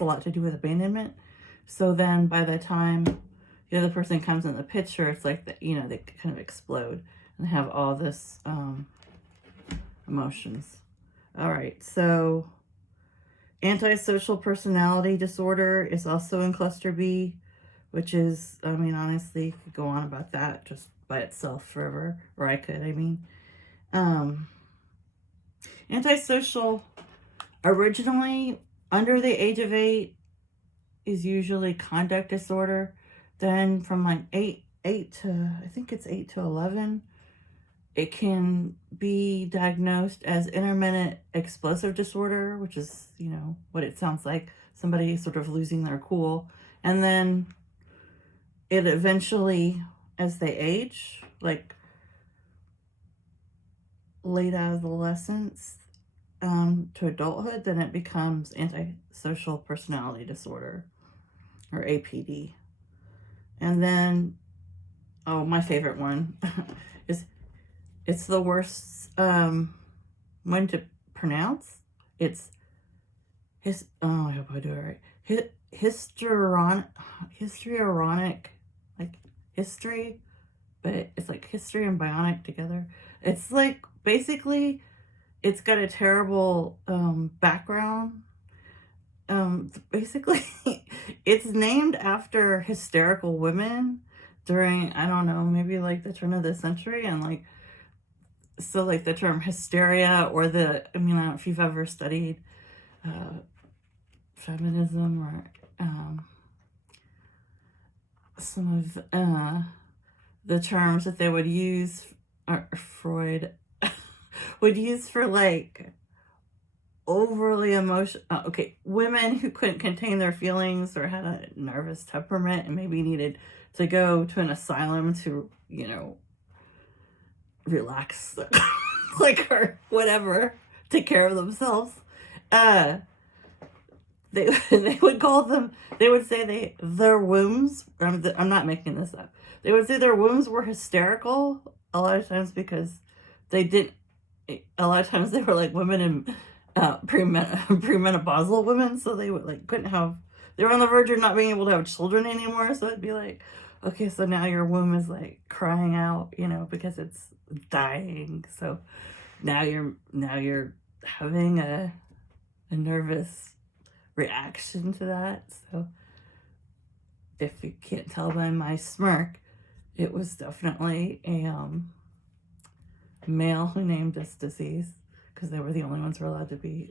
a lot to do with abandonment. So then by the time the other person comes in the picture, it's like that, you know, they kind of explode and have all this emotions. All right, so antisocial personality disorder is also in cluster B, which is, I mean, honestly, could go on about that just by itself forever, or I could, I mean. Antisocial, originally under the age of 8, is usually conduct disorder. Then from like 8 to, I think it's 8 to 11, it can be diagnosed as intermittent explosive disorder, which is, you know, what it sounds like, somebody sort of losing their cool. And then it eventually, as they age, like late adolescence to adulthood, then it becomes antisocial personality disorder, or APD. And then, oh, my favorite one is, it's the worst one to pronounce. It's oh, I hope I do it right. Histrionic, like history, but it's like history and bionic together. It's like, basically, it's got a terrible background. Basically, it's named after hysterical women during, I don't know, maybe like the turn of the century, and like, so like the term hysteria, or the, I mean, I don't know if you've ever studied feminism, or some of the terms that they would use, or Freud would use for like overly emotional, okay, women who couldn't contain their feelings or had a nervous temperament and maybe needed to go to an asylum to, you know, relax, like, or whatever, take care of themselves. They would call them, they would say their wombs, I'm not making this up, they would say their wombs were hysterical a lot of times because they didn't, a lot of times they were like women in premenopausal women, so they would like couldn't have, they were on the verge of not being able to have children anymore. So it'd be like, okay, so now your womb is like crying out, you know, because it's dying. So now you're having a nervous reaction to that. So if you can't tell by my smirk, it was definitely a male who named this disease, because they were the only ones who were allowed to be